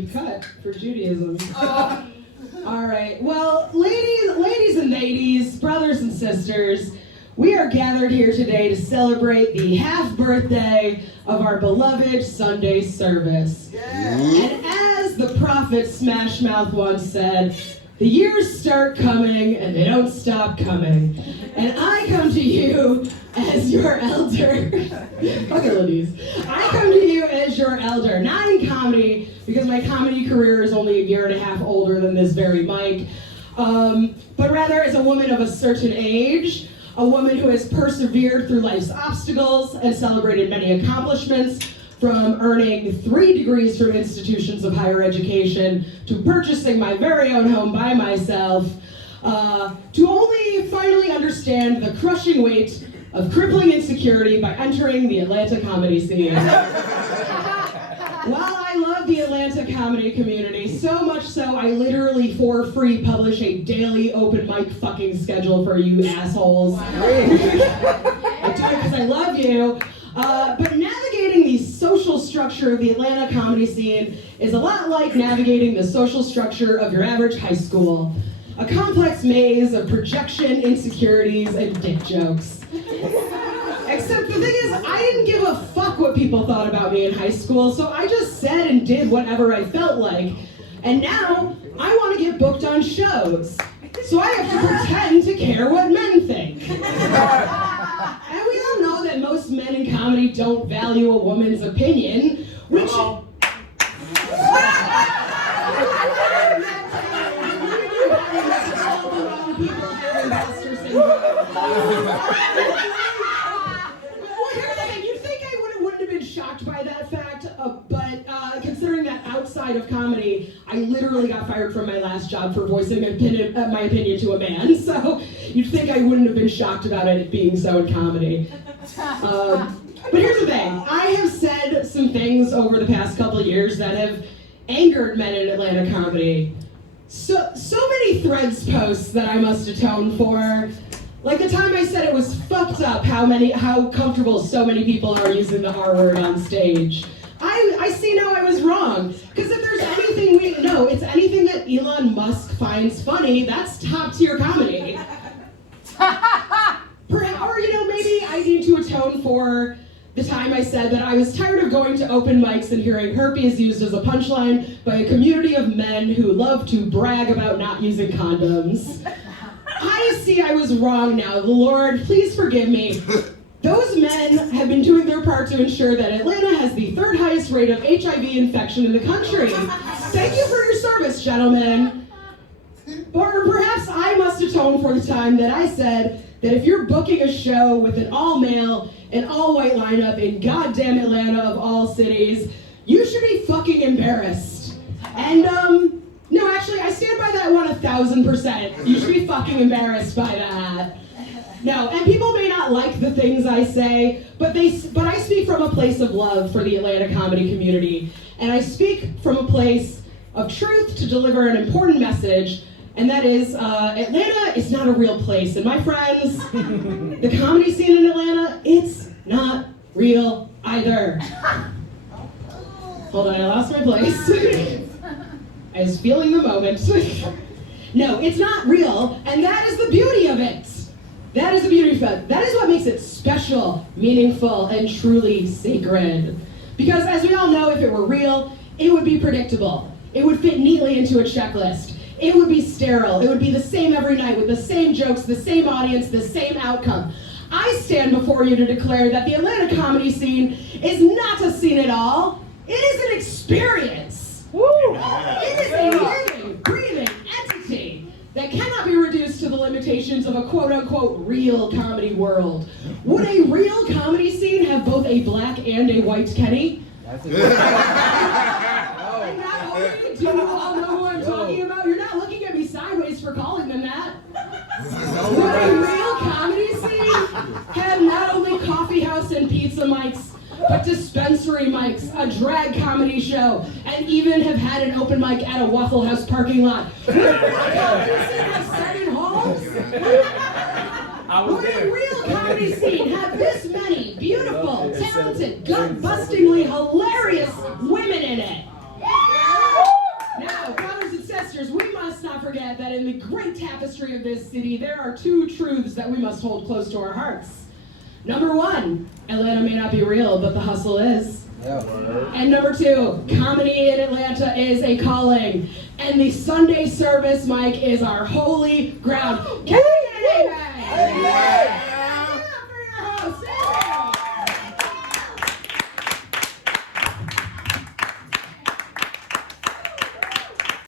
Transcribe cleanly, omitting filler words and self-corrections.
deep cut for Judaism. All right. Well, ladies and ladies, brothers and sisters, we are gathered here today to celebrate the half birthday of our beloved Sunday service. Yeah. And as the prophet Smash Mouth once said, the years start coming and they don't stop coming. And I come to you as your elder. Fucking ladies. I come to you as your elder, not in comedy, because my comedy career is only a year and a half older than this very mic, but rather as a woman of a certain age, a woman who has persevered through life's obstacles and celebrated many accomplishments, from earning 3 degrees from institutions of higher education to purchasing my very own home by myself, to only finally understand the crushing weight of crippling insecurity by entering the Atlanta comedy scene. While I love the Atlanta comedy community, so much so I literally for free publish a daily open mic fucking schedule for you assholes. I do it because I love you. But navigating the social structure of the Atlanta comedy scene is a lot like navigating the social structure of your average high school. A complex maze of projection, insecurities, and dick jokes. Except the thing is, I didn't give a fuck what people thought about me in high school, so I just said and did whatever I felt like. And now, I want to get booked on shows. So I have to pretend to care what men think. And we all know that most men in comedy don't value a woman's opinion, which... You'd think I wouldn't have been shocked by that fact, but considering that outside of comedy, I literally got fired from my last job for voicing my opinion to a man, so you'd think I wouldn't have been shocked about it being so in comedy. But here's the thing, I have said some things over the past couple of years that have angered men in Atlanta comedy. So many Threads posts that I must atone for. Like the time I said it was fucked up how comfortable so many people are using the R word on stage. I see now I was wrong. Because if there's anything it's anything that Elon Musk finds funny, that's top tier comedy. Or maybe I need to atone for the time I said that I was tired of going to open mics and hearing herpes used as a punchline by a community of men who love to brag about not using condoms. I see I was wrong now. Lord, please forgive me. Those men have been doing their part to ensure that Atlanta has the 3rd highest rate of HIV infection in the country. Thank you for your service, gentlemen. Or perhaps I must atone for the time that I said that if you're booking a show with an all-male and all-white lineup in goddamn Atlanta of all cities, you should be fucking embarrassed. And, no, actually, I stand by that 1,000%. You should be fucking embarrassed by that. No, and people may not like the things I say, but I speak from a place of love for the Atlanta comedy community, and I speak from a place of truth to deliver an important message, and that is, Atlanta is not a real place. And my friends, the comedy scene in Atlanta, it's not real either. Hold on, I lost my place. I was feeling the moment. No, it's not real, and that is the beauty of it. That is the beauty of it. That is what makes it special, meaningful, and truly sacred. Because as we all know, if it were real, it would be predictable. It would fit neatly into a checklist. It would be sterile. It would be the same every night with the same jokes, the same audience, the same outcome. I stand before you to declare that the Atlanta comedy scene is not a scene at all. It is an experience. Woo. It is a living, breathing entity that cannot be reduced to the limitations of a quote-unquote real comedy world. Would a real comedy scene have both a black and a white Kenny? That's a good And not only do you all know who I'm talking about, you're not looking at me sideways for calling them that. Would a real comedy scene have not only coffee house and pizza mics, but dispensary mics, a drag comedy show, and even have had an open mic at a Waffle House parking lot? Would a real comedy scene have 7 halls? Would a real comedy scene have this many beautiful, talented, gut-bustingly hilarious women in it? protesters, we must not forget that in the great tapestry of this city, there are two truths that we must hold close to our hearts. Number one, Atlanta may not be real, but the hustle is. Yeah. And number two, comedy in Atlanta is a calling. And the Sunday service, Mike, is our holy ground. Can we get an amen? Amen.